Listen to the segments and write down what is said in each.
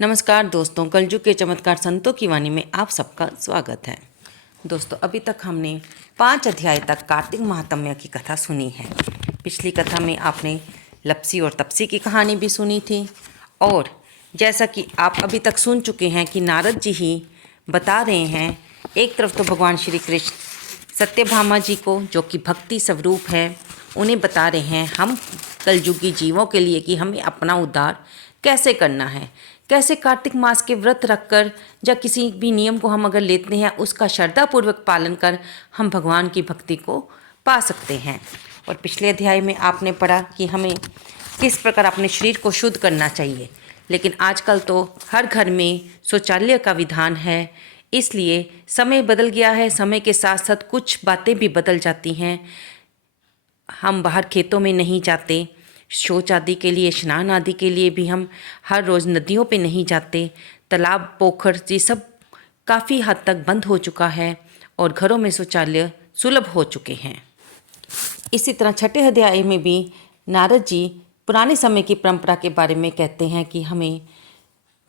नमस्कार दोस्तों, कलयुग के चमत्कार संतों की वाणी में आप सबका स्वागत है। दोस्तों, अभी तक हमने 5 अध्याय तक कार्तिक महात्म्य की कथा सुनी है। पिछली कथा में आपने लप्सी और तपसी की कहानी भी सुनी थी और जैसा कि आप अभी तक सुन चुके हैं कि नारद जी ही बता रहे हैं, एक तरफ तो भगवान श्री कृष्ण सत्यभामा जी को जो कि भक्ति स्वरूप है उन्हें बता रहे हैं हम कलयुगी जीवों के लिए कि हमें अपना उद्धार कैसे करना है, कैसे कार्तिक मास के व्रत रखकर या किसी भी नियम को हम अगर लेते हैं उसका श्रद्धापूर्वक पालन कर हम भगवान की भक्ति को पा सकते हैं। और पिछले अध्याय में आपने पढ़ा कि हमें किस प्रकार अपने शरीर को शुद्ध करना चाहिए, लेकिन आजकल तो हर घर में शौचालय का विधान है, इसलिए समय बदल गया है। समय के साथ साथ कुछ बातें भी बदल जाती हैं। हम बाहर खेतों में नहीं जाते, शौच आदि के लिए, स्नान आदि के लिए भी हम हर रोज़ नदियों पे नहीं जाते। तालाब, पोखर ये सब काफ़ी हद तक बंद हो चुका है और घरों में शौचालय सुलभ हो चुके हैं। इसी तरह छठे अध्याय में भी नारद जी पुराने समय की परंपरा के बारे में कहते हैं कि हमें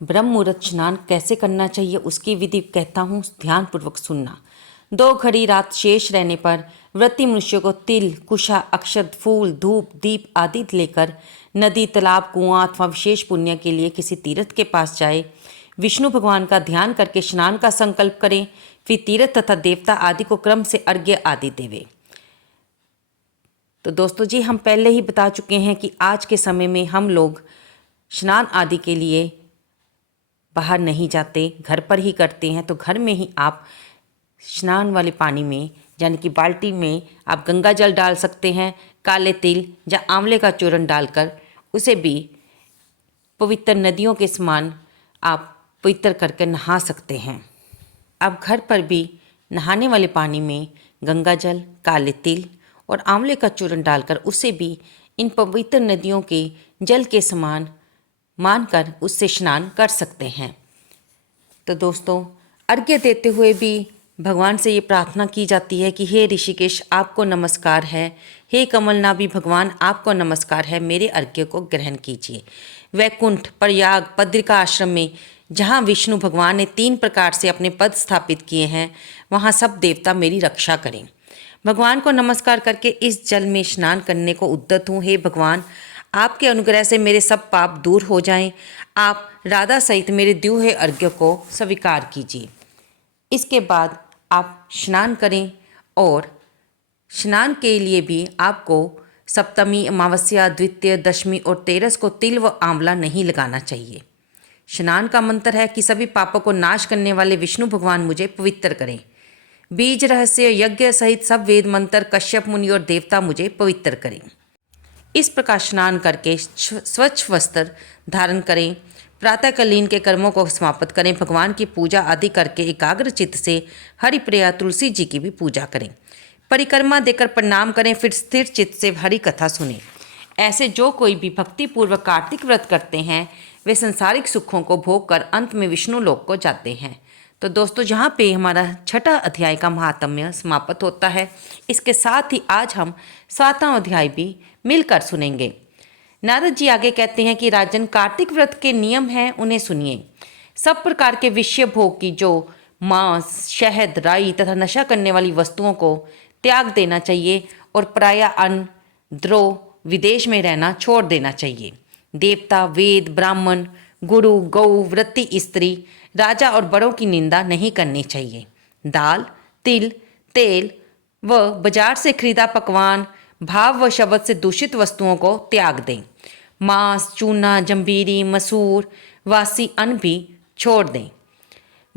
ब्रह्म मुहूर्त स्नान कैसे करना चाहिए, उसकी विधि कहता हूँ, ध्यानपूर्वक सुनना। 2 घड़ी रात शेष रहने पर व्रती मनुष्य को तिल, कुशा, अक्षत, फूल, धूप, दीप आदि लेकर नदी, तालाब, कुआं अथवा विशेष पुण्य के लिए किसी तीर्थ के पास जाए। विष्णु भगवान का ध्यान करके स्नान का संकल्प करें, फिर तीर्थ तथा देवता आदि को क्रम से अर्घ्य आदि देवे। तो दोस्तों जी, हम पहले ही बता चुके हैं कि आज के समय में हम लोग स्नान आदि के लिए बाहर नहीं जाते, घर पर ही करते हैं। तो घर में ही आप स्नान वाले पानी में यानी कि बाल्टी में आप गंगा जल डाल सकते हैं, काले तिल या आंवले का चूर्ण डालकर उसे भी पवित्र नदियों के समान आप पवित्र करके नहा सकते हैं। आप घर पर भी नहाने वाले पानी में गंगा जल, काले तिल और आंवले का चूर्ण डालकर उसे भी इन पवित्र नदियों के जल के समान मानकर उससे स्नान कर सकते हैं। तो दोस्तों, अर्घ्य देते हुए भी भगवान से ये प्रार्थना की जाती है कि हे ऋषिकेश, आपको नमस्कार है, हे कमलनाभि भगवान, आपको नमस्कार है, मेरे अर्घ्य को ग्रहण कीजिए। वैकुंठ, प्रयाग, बद्रिका आश्रम में जहाँ विष्णु भगवान ने 3 प्रकार से अपने पद स्थापित किए हैं, वहाँ सब देवता मेरी रक्षा करें। भगवान को नमस्कार करके इस जल में स्नान करने को उद्यत हूँ। हे भगवान, आपके अनुग्रह से मेरे सब पाप दूर हो जाएं। आप राधा सहित मेरे द्यूहे अर्घ्य को स्वीकार कीजिए। इसके बाद आप स्नान करें और स्नान के लिए भी आपको सप्तमी, अमावस्या, द्वितीय, दशमी और 13 को तिल व आंवला नहीं लगाना चाहिए। स्नान का मंत्र है कि सभी पापों को नाश करने वाले विष्णु भगवान मुझे पवित्र करें। बीज रहस्य, यज्ञ सहित सब वेद मंत्र, कश्यप मुनि और देवता मुझे पवित्र करें। इस प्रकार स्नान करके स्वच्छ वस्त्र धारण करें। प्रातःकालीन के कर्मों को समाप्त करें। भगवान की पूजा आदि करके एकाग्र चित्त से हरिप्रिया तुलसी जी की भी पूजा करें। परिक्रमा देकर प्रणाम करें, फिर स्थिर चित्त से हरि कथा सुनें। ऐसे जो कोई भी भक्तिपूर्वक कार्तिक व्रत करते हैं वे संसारिक सुखों को भोग कर अंत में विष्णु लोक को जाते हैं। तो दोस्तों, यहाँ पे हमारा छठा अध्याय का महात्म्य समाप्त होता है। इसके साथ ही आज हम 7वां अध्याय भी मिलकर सुनेंगे। नारद जी आगे कहते हैं कि राजन, कार्तिक व्रत के नियम हैं, उन्हें सुनिए। सब प्रकार के विषय भोग की जो मांस, शहद, राई तथा नशा करने वाली वस्तुओं को त्याग देना चाहिए और पराया अन्न, द्रोह, विदेश में रहना छोड़ देना चाहिए। देवता, वेद, ब्राह्मण, गुरु, गौ, व्रती स्त्री, राजा और बड़ों की निंदा नहीं करनी चाहिए। दाल, तिल, तेल व बाजार से खरीदा पकवान, भाव व शब्द से दूषित वस्तुओं को त्याग दें। मांस, चूना, जंबीरी, मसूर, वासी अन्न भी छोड़ दें।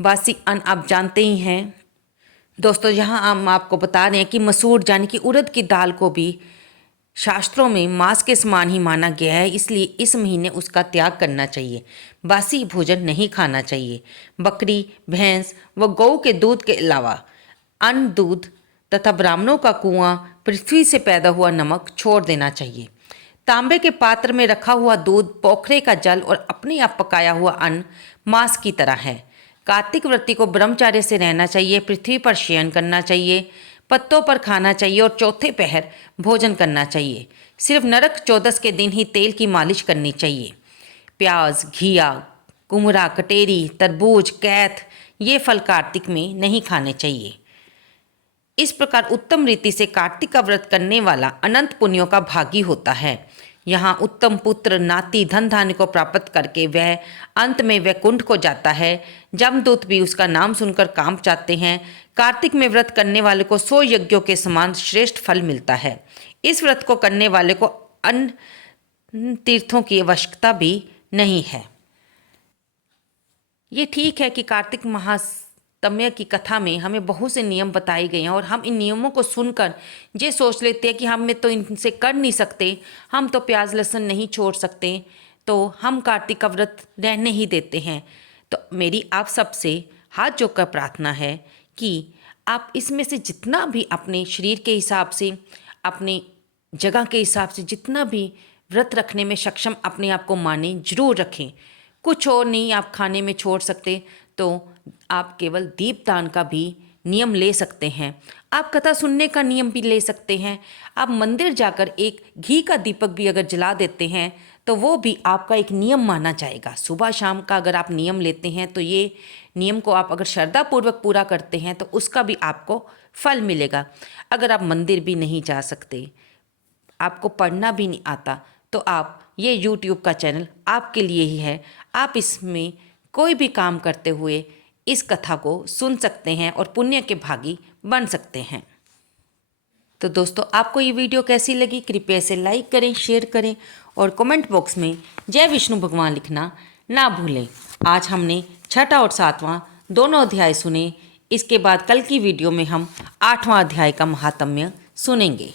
वासी अन्न आप जानते ही हैं दोस्तों। यहाँ हम आपको बता रहे हैं कि मसूर यानी कि उड़द की दाल को भी शास्त्रों में मांस के समान ही माना गया है, इसलिए इस महीने उसका त्याग करना चाहिए। बासी भोजन नहीं खाना चाहिए। बकरी, भैंस व गौ के दूध के अलावा अन्न, दूध तथा ब्राह्मणों का कुआं, पृथ्वी से पैदा हुआ नमक छोड़ देना चाहिए। तांबे के पात्र में रखा हुआ दूध, पोखरे का जल और अपने आप पकाया हुआ अन्न मांस की तरह है। कार्तिक व्रती को ब्रह्मचार्य से रहना चाहिए। पृथ्वी पर शयन करना चाहिए, पत्तों पर खाना चाहिए और चौथे पहर भोजन करना चाहिए। सिर्फ नरक चौदस के दिन ही तेल की मालिश करनी चाहिए। प्याज, घिया, कुमड़ा, कटेरी, तरबूज, कैथ ये फल कार्तिक में नहीं खाने चाहिए। इस प्रकार उत्तम रीति से कार्तिक का व्रत करने वाला अनंत पुण्यों का भागी होता है। यहाँ उत्तम पुत्र, नाती, धन धान्य को प्राप्त करके वह अंत में वैकुंठ को जाता है। जमदूत भी उसका नाम सुनकर कांप जाते हैं। कार्तिक में व्रत करने वाले को 100 यज्ञों के समान श्रेष्ठ फल मिलता है। इस व्रत को करने वाले को अन्य तीर्थों की आवश्यकता भी नहीं है। ये ठीक है कि कार्तिक महात्म्य की कथा में हमें बहुत से नियम बताए गए हैं और हम इन नियमों को सुनकर ये सोच लेते हैं कि हम में तो इनसे कर नहीं सकते, हम तो प्याज लहसुन नहीं छोड़ सकते, तो हम कार्तिक का व्रत रहने ही देते हैं। तो मेरी आप सबसे हाथ जोड़कर प्रार्थना है कि आप इसमें से जितना भी अपने शरीर के हिसाब से, अपने जगह के हिसाब से जितना भी व्रत रखने में सक्षम अपने आप को माने, जरूर रखें। कुछ और नहीं आप खाने में छोड़ सकते तो आप केवल दीपदान का भी नियम ले सकते हैं। आप कथा सुनने का नियम भी ले सकते हैं। आप मंदिर जाकर एक घी का दीपक भी अगर जला देते हैं तो वो भी आपका एक नियम माना जाएगा। सुबह शाम का अगर आप नियम लेते हैं तो ये नियम को आप अगर श्रद्धापूर्वक पूरा करते हैं तो उसका भी आपको फल मिलेगा। अगर आप मंदिर भी नहीं जा सकते, आपको पढ़ना भी नहीं आता, तो आप ये YouTube का चैनल आपके लिए ही है। आप इसमें कोई भी काम करते हुए इस कथा को सुन सकते हैं और पुण्य के भागी बन सकते हैं। तो दोस्तों, आपको ये वीडियो कैसी लगी कृपया इसे लाइक करें, शेयर करें और कमेंट बॉक्स में जय विष्णु भगवान लिखना ना भूलें। आज हमने 6वां और 7वां दोनों अध्याय सुने। इसके बाद कल की वीडियो में हम 8वां अध्याय का महात्म्य सुनेंगे।